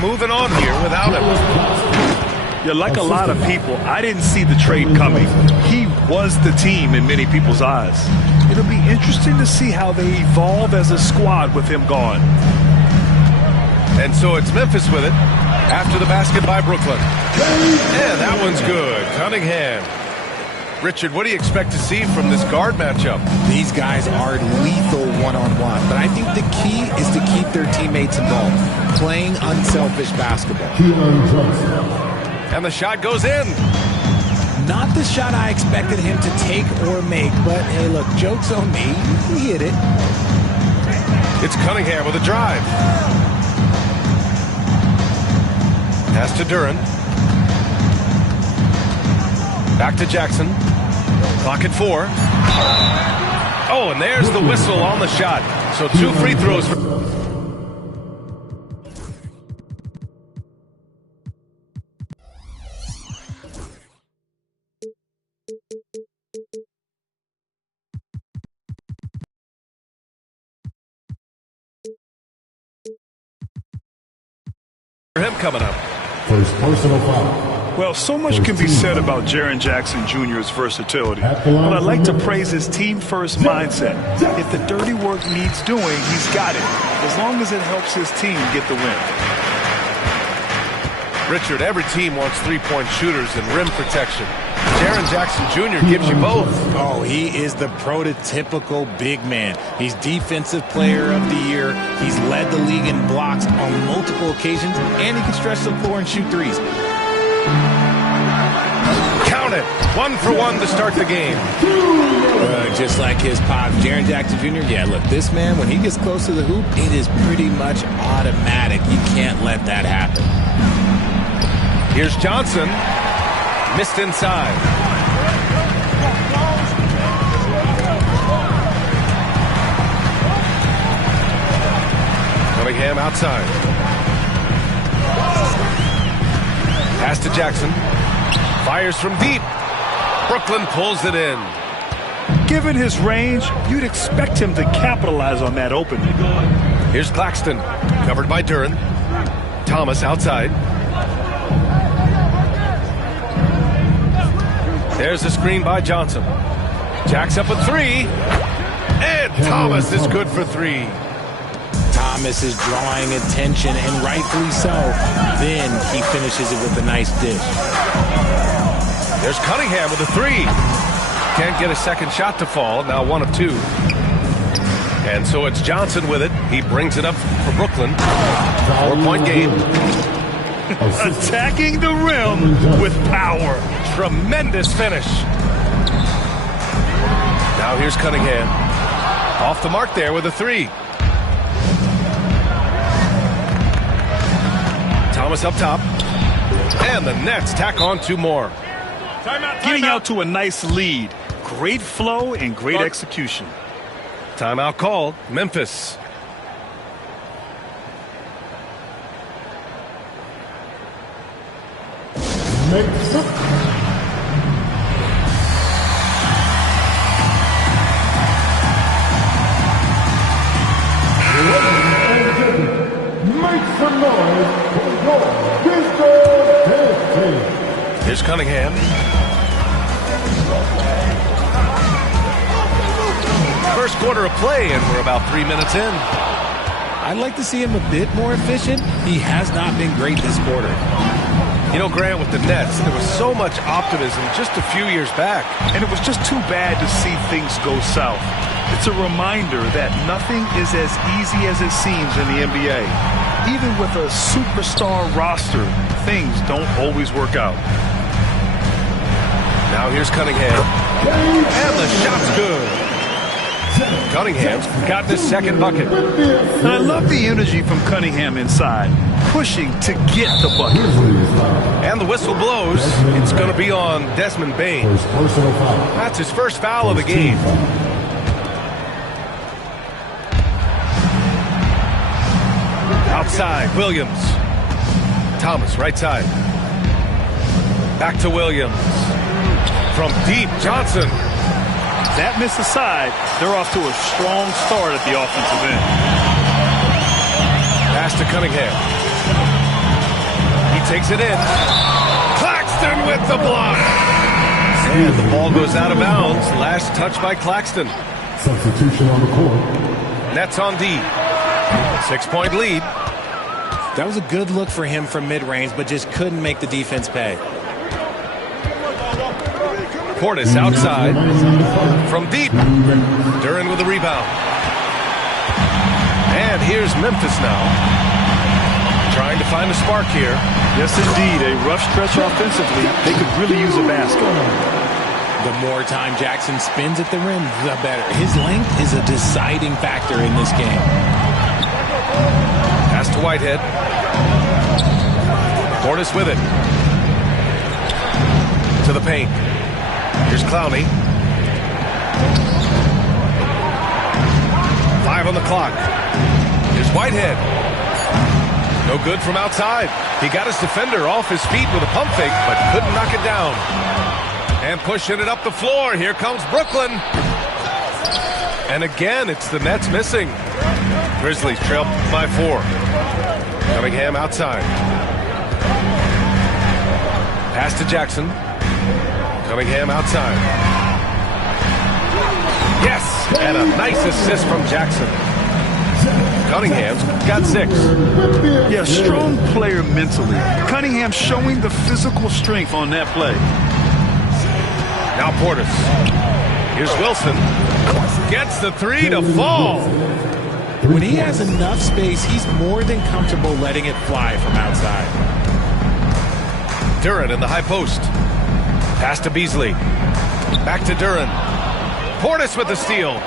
moving on here without him. Yeah, like a lot of people, I didn't see the trade coming. He was the team in many people's eyes. It'll be interesting to see how they evolve as a squad with him gone. And so it's Memphis with it after the basket by Brooklyn. And that one's good. Cunningham. Richard, what do you expect to see from this guard matchup? These guys are lethal one-on-one, but I think the key is to keep their teammates involved, playing unselfish basketball. And the shot goes in. Not the shot I expected him to take or make, but hey, look, joke's on me. He hit it. It's Cunningham with a drive. Pass to Duren. Back to Jackson. Clock at 4. Oh, and there's the whistle on the shot. So 2 free throws. For him coming up. First personal foul. Well, so much can be said about Jaren Jackson Jr.'s versatility, but I'd like to praise his team-first mindset. If the dirty work needs doing, he's got it, as long as it helps his team get the win. Richard, every team wants three-point shooters and rim protection. Jaren Jackson Jr. gives you both. Oh, he is the prototypical big man. He's Defensive Player of the Year. He's led the league in blocks on multiple occasions, and he can stretch the floor and shoot threes. Count it. 1 for 1 to start the game. Just like his pops, Jaren Jackson Jr. Yeah, look, this man, when he gets close to the hoop, it is pretty much automatic. You can't let that happen. Here's Johnson. Missed inside. Cunningham outside. Pass to Jackson. Fires from deep. Brooklyn pulls it in. Given his range, you'd expect him to capitalize on that opening. Here's Claxton. Covered by Duren. Thomas outside. There's the screen by Johnson. Jacks up a 3. And Thomas is good for 3. Thomas is drawing attention, and rightfully so. Then he finishes it with a nice dish. There's Cunningham with a 3. Can't get a second shot to fall. Now 1 of 2. And so it's Johnson with it. He brings it up for Brooklyn. 4-point game. Attacking the rim with power. Tremendous finish. Now here's Cunningham. Off the mark there with a 3. Thomas up top. And the Nets tack on 2 more. Getting out to a nice lead. Great flow and great execution. Timeout called. Memphis. Here's Cunningham. First quarter of play, and we're about 3 minutes in. I'd like to see him a bit more efficient. He has not been great this quarter. You know, Grant, with the Nets, there was so much optimism just a few years back. And it was just too bad to see things go south. It's a reminder that nothing is as easy as it seems in the NBA. Even with a superstar roster, things don't always work out. Now here's Cunningham. And the shot's good. Cunningham's got this second bucket. And I love the energy from Cunningham inside, pushing to get the bucket. And the whistle blows. It's going to be on Desmond Bane. That's his first foul of the game. Outside, Williams. Thomas, right side. Back to Williams. From deep, Johnson. That missed aside. They're off to a strong start at the offensive end. Pass to Cunningham. Takes it in. Claxton with the block. And the ball goes out of bounds. Last touch by Claxton. Substitution on the court. Nets on D. 6-point lead. That was a good look for him from mid-range, but just couldn't make the defense pay. Portis outside. From deep. Duren with the rebound. And here's Memphis now. Trying to find a spark here. Yes, indeed. A rough stretch offensively. They could really use a basket. The more time Jackson spins at the rim, the better. His length is a deciding factor in this game. Pass to Whitehead. Portis with it. To the paint. Here's Clowney. 5 on the clock. Here's Whitehead. No good from outside. He got his defender off his feet with a pump fake, but couldn't knock it down. And pushing it up the floor. Here comes Brooklyn. And again, it's the Nets missing. Grizzlies trail by 4. Cunningham outside. Pass to Jackson. Cunningham outside. Yes! And a nice assist from Jackson. Cunningham's got 6. Yeah, strong player mentally. Cunningham showing the physical strength on that play. Now Portis. Here's Wilson. Gets the 3 to fall. When he has enough space, he's more than comfortable letting it fly from outside. Duren in the high post. Pass to Beasley. Back to Duren. Portis with the steal.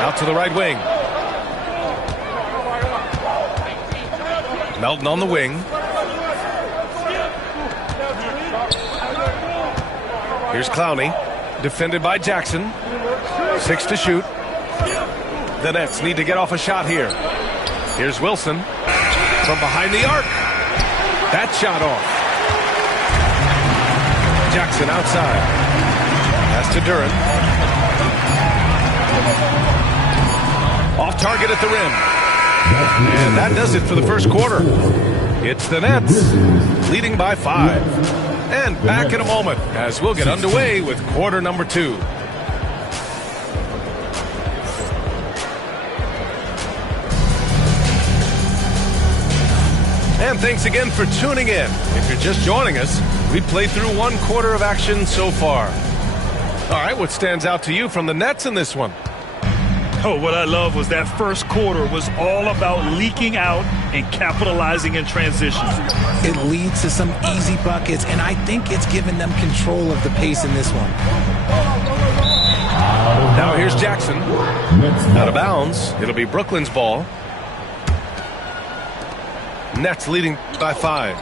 Out to the right wing. Melton on the wing. Here's Clowney. Defended by Jackson. 6 to shoot. The Nets need to get off a shot here. Here's Wilson. From behind the arc. That shot off. Jackson outside. Pass to Duren. Off target at the rim. And that does it for the first quarter. It's the Nets leading by 5. And back in a moment as we'll get underway with quarter number 2. And thanks again for tuning in. If you're just joining us, we've played through 1 quarter of action so far. All right, what stands out to you from the Nets in this one? Oh, what I love was that first quarter was all about leaking out and capitalizing in transition. It leads to some easy buckets, and I think it's given them control of the pace in this one. Now here's Jackson. Out of bounds. It'll be Brooklyn's ball. Nets leading by 5.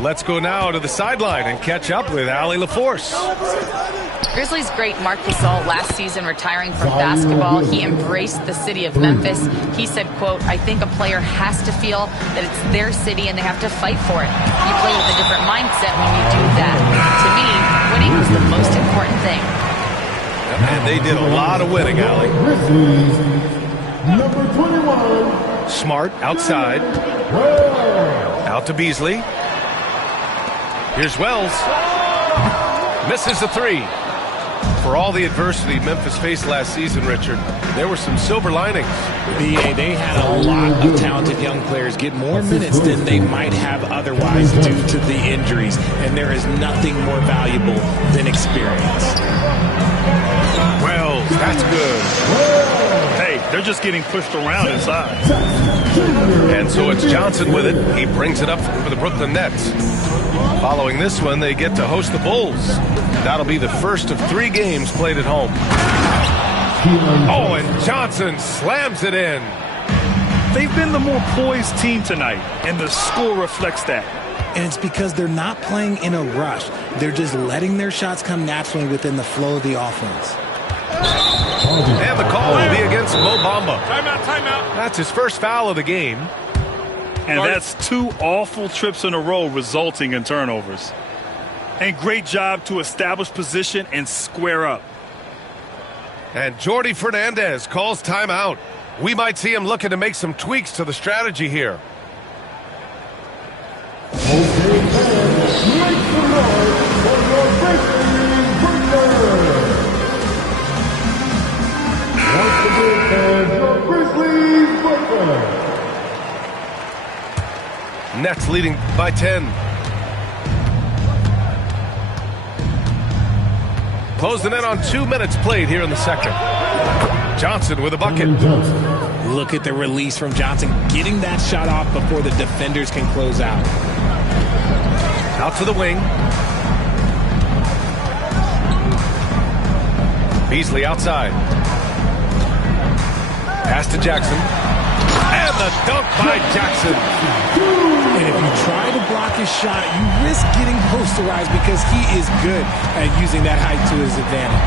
Let's go now to the sideline and catch up with Allie LaForce. Grizzlies great Marc Gasol last season retiring from basketball. He embraced the city of Memphis. He said, quote, "I think a player has to feel that it's their city and they have to fight for it. You play with a different mindset when you do that. To me, winning was the most important thing." And they did a lot of winning, Allie. Grizzlies, number 21. Smart outside. Out to Beasley. Here's Wells. Misses the 3. For all the adversity Memphis faced last season, Richard, there were some silver linings. BA, they had a lot of talented young players get more minutes than they might have otherwise due to the injuries, and there is nothing more valuable than experience. Wells, that's good. Hey, they're just getting pushed around inside. And so it's Johnson with it. He brings it up for the Brooklyn Nets. Following this one, they get to host the Bulls. That'll be the first of 3 games played at home. Oh, and Johnson slams it in. They've been the more poised team tonight, and the score reflects that. And it's because they're not playing in a rush. They're just letting their shots come naturally within the flow of the offense. And the call will be against Mo Bamba. Timeout. That's his first foul of the game. And that's 2 awful trips in a row resulting in turnovers. And great job to establish position and square up. And Jordi Fernandez calls timeout. We might see him looking to make some tweaks to the strategy here. Okay, fans, make some noise for your Grizzlies Breakers! Once again, fans, your Grizzlies Breakers! Nets leading by 10. Close the net on 2 minutes played here in the second. Johnson with a bucket. Look at the release from Johnson, getting that shot off before the defenders can close out. Out to the wing. Beasley outside. Pass to Jackson. And the dunk by Jackson. And if you try to block his shot, you risk getting posterized because he is good at using that height to his advantage.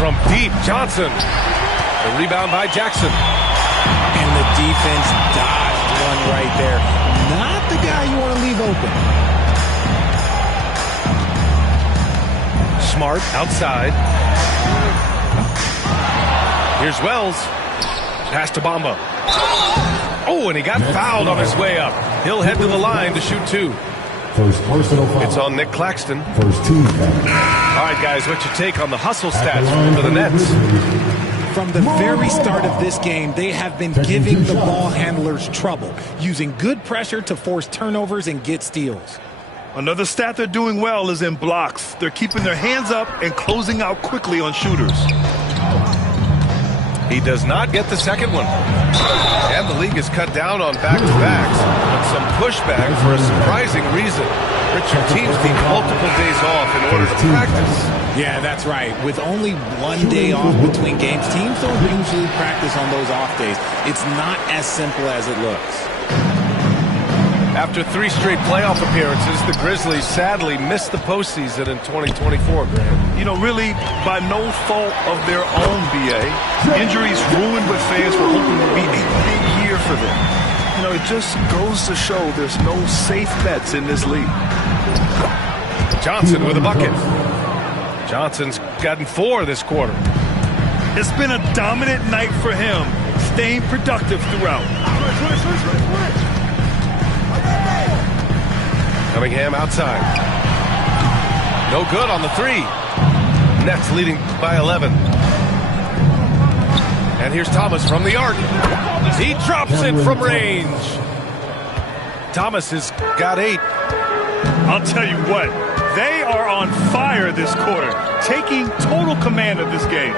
From deep, Johnson. The rebound by Jackson. And the defense dodged one right there. Not the guy you want to leave open. Smart outside. Here's Wells. Pass to Bamba. Oh, and he got fouled on his way up. He'll head to the line to shoot 2. First personal foul. It's on Nick Claxton. First team foul. All right, guys, what's your take on the hustle stats for the Nets? From the very start of this game, they have been giving the ball handlers trouble, using good pressure to force turnovers and get steals. Another stat they're doing well is in blocks. They're keeping their hands up and closing out quickly on shooters. He does not get the second one. And the league has cut down on back-to-backs, but some pushback for a surprising reason. Richard, teams need multiple days off in order to practice. Yeah, that's right. With only 1 day off between games, teams don't usually practice on those off days. It's not as simple as it looks. After 3 straight playoff appearances, the Grizzlies sadly missed the postseason in 2024, Graham. You know, really, by no fault of their own, B.A. Injuries ruined what fans were hoping would be a big year for them. You know, it just goes to show there's no safe bets in this league. Johnson with a bucket. Johnson's gotten 4 this quarter. It's been a dominant night for him, staying productive throughout. Cunningham outside. No good on the 3. Nets leading by 11. And here's Thomas from the arc. He drops it from range. Thomas has got 8. I'll tell you what, they are on fire this quarter, taking total command of this game.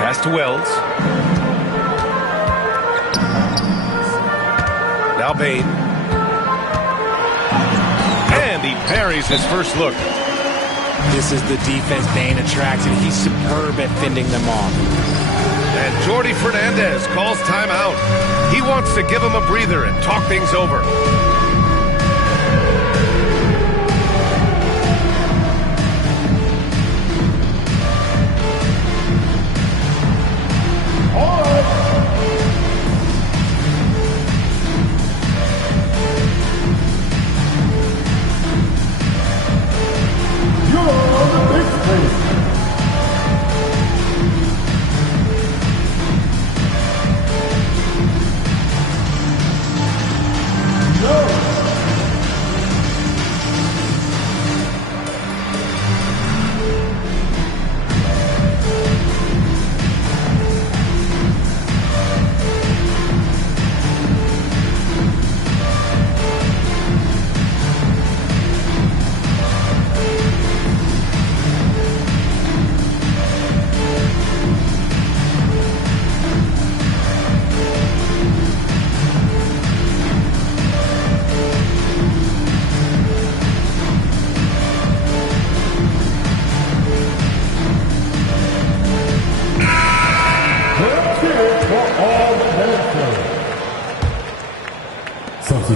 Pass to Wells. Now Bain. And he buries his first look. This is the defense Bain attracts, and he's superb at fending them off. And Jordi Fernandez calls timeout. He wants to give him a breather and talk things over.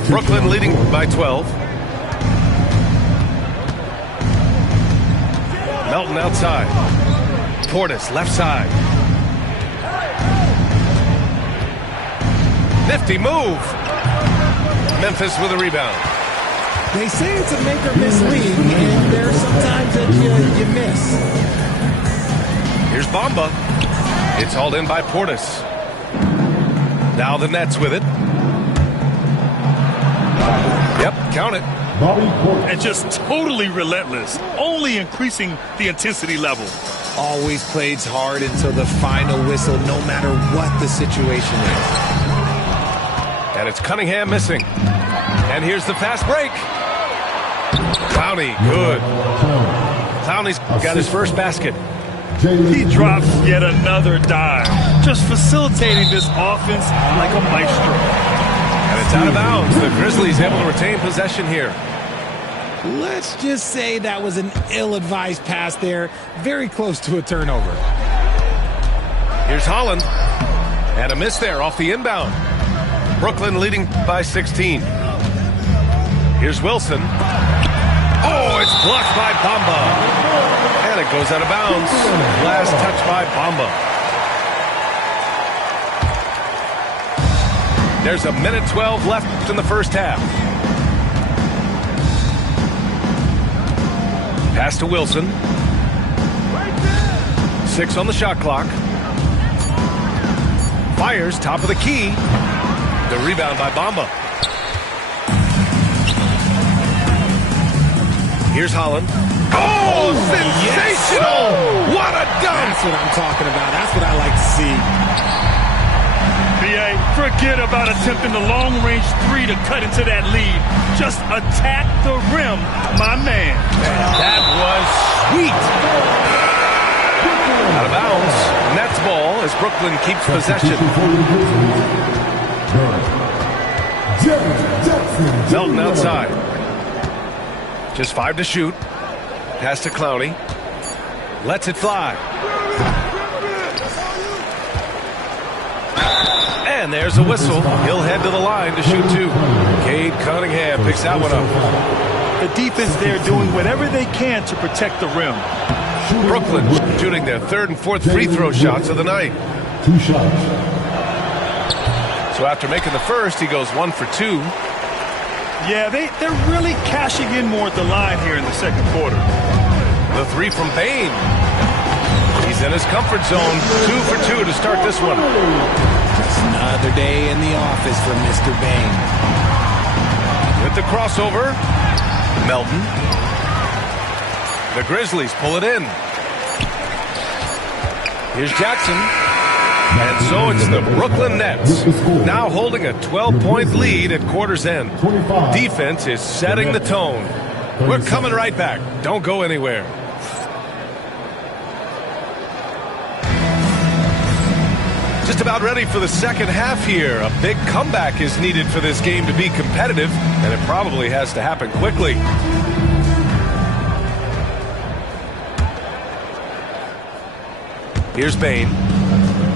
Brooklyn leading by 12. Melton outside. Portis left side. Nifty move. Memphis with a rebound. They say it's a make or miss league, and there are some times that you miss. Here's Bamba. It's hauled in by Portis. Now the Nets with it. Yep, count it. And just totally relentless, only increasing the intensity level. Always plays hard until the final whistle, no matter what the situation is. And it's Cunningham missing. And here's the fast break. Clowney, good. Clowney's got his first basket. He drops yet another dime, just facilitating this offense like a maestro. And it's out of bounds. The Grizzlies able to retain possession here. Let's just say that was an ill-advised pass there. Very close to a turnover. Here's Holland. And a miss there off the inbound. Brooklyn leading by 16. Here's Wilson. Oh, it's blocked by Bamba. And it goes out of bounds. Last touch by Bamba. There's a minute 12 left in the first half. Pass to Wilson. 6 on the shot clock. Fires, top of the key. The rebound by Bamba. Here's Holland. Oh, sensational! Yes. What a dunk! That's what I'm talking about. That's what I like to see. BA, forget about attempting the long-range three to cut into that lead. Just attack the rim, my man. That was sweet. Out of bounds. Nets ball as Brooklyn keeps possession. Melton outside. Just 5 to shoot. Pass to Clowney. Lets it fly. And there's a whistle. He'll head to the line to shoot 2. Cade Cunningham picks that one up. The defense there doing whatever they can to protect the rim. Brooklyn shooting their 3rd and 4th free throw shots of the night. 2 shots. So after making the first, he goes 1 for 2. Yeah, they're really cashing in more at the line here in the second quarter. The 3 from Bane. He's in his comfort zone. 2 for 2 to start this one. Just another day in the office for Mr. Bane. With the crossover, Melton. The Grizzlies pull it in. Here's Jackson. And so it's the Brooklyn Nets, now holding a 12-point lead at quarter's end. Defense is setting the tone. We're coming right back. Don't go anywhere. Just about ready for the second half here. A big comeback is needed for this game to be competitive, and it probably has to happen quickly. Here's Bane.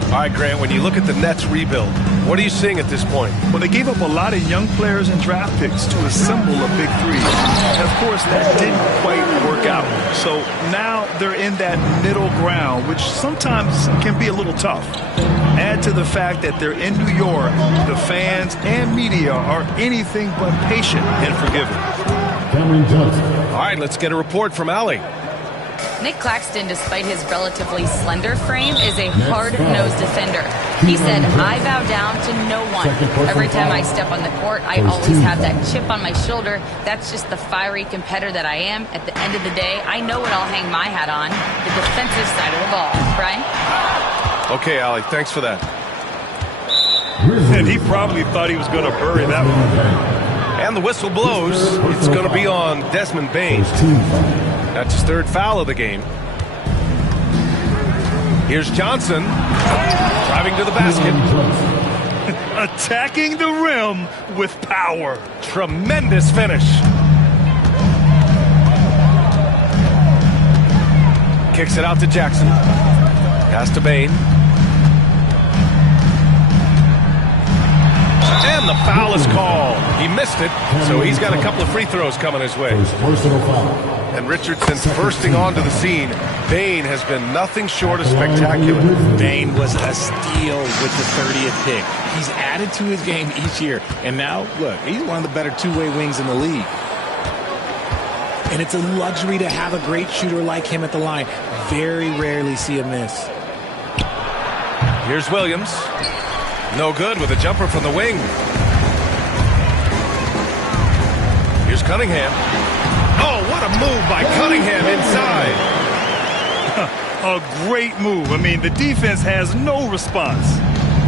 All right, Grant, when you look at the Nets rebuild, what are you seeing at this point? Well, they gave up a lot of young players and draft picks to assemble a big three. And, of course, that didn't quite work out. So now they're in that middle ground, which sometimes can be a little tough. Add to the fact that they're in New York, the fans and media are anything but patient and forgiving. All right, let's get a report from Allie. Nick Claxton, despite his relatively slender frame, is a hard-nosed defender. He said, I bow down to no one. Every time I step on the court, I always have that chip on my shoulder. That's just the fiery competitor that I am. At the end of the day, I know what I'll hang my hat on, the defensive side of the ball. Brian? Okay, Allie, thanks for that. And he probably thought he was going to bury that one. And the whistle blows. It's going to be on Desmond Bane. That's his 3rd foul of the game. Here's Johnson driving to the basket. Attacking the rim with power. Tremendous finish. Kicks it out to Jackson. Pass to Bane. And the foul is called. He missed it, so he's got a couple of free throws coming his way. And Richardson's bursting onto the scene. Bane has been nothing short of spectacular. Bane was a steal with the 30th pick. He's added to his game each year. And now, look, he's one of the better two-way wings in the league. And it's a luxury to have a great shooter like him at the line. Very rarely see a miss. Here's Williams. No good with a jumper from the wing. Here's Cunningham. Oh, what a move by Cunningham inside. A great move. I mean, the defense has no response.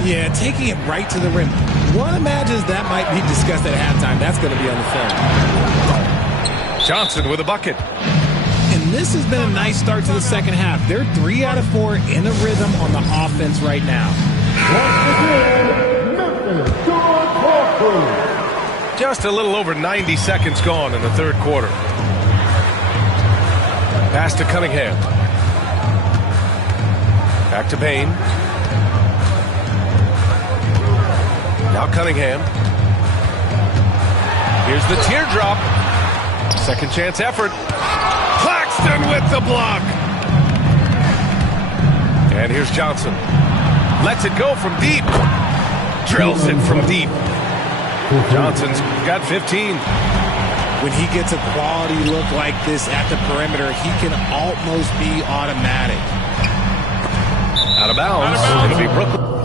Yeah, taking it right to the rim. One imagines that might be discussed at halftime. That's going to be on the film. Johnson with a bucket. And this has been a nice start to the second half. They're 3 out of 4 in a rhythm on the offense right now. Just a little over 90 seconds gone in the third quarter. Pass to Cunningham. Back to Payne. Now Cunningham. Here's the teardrop. Second chance effort. Claxton with the block. And here's Johnson. Lets it go from deep. Drills it from deep. Johnson's got 15. When he gets a quality look like this at the perimeter, he can almost be automatic. Out of bounds. It'll be Brooklyn.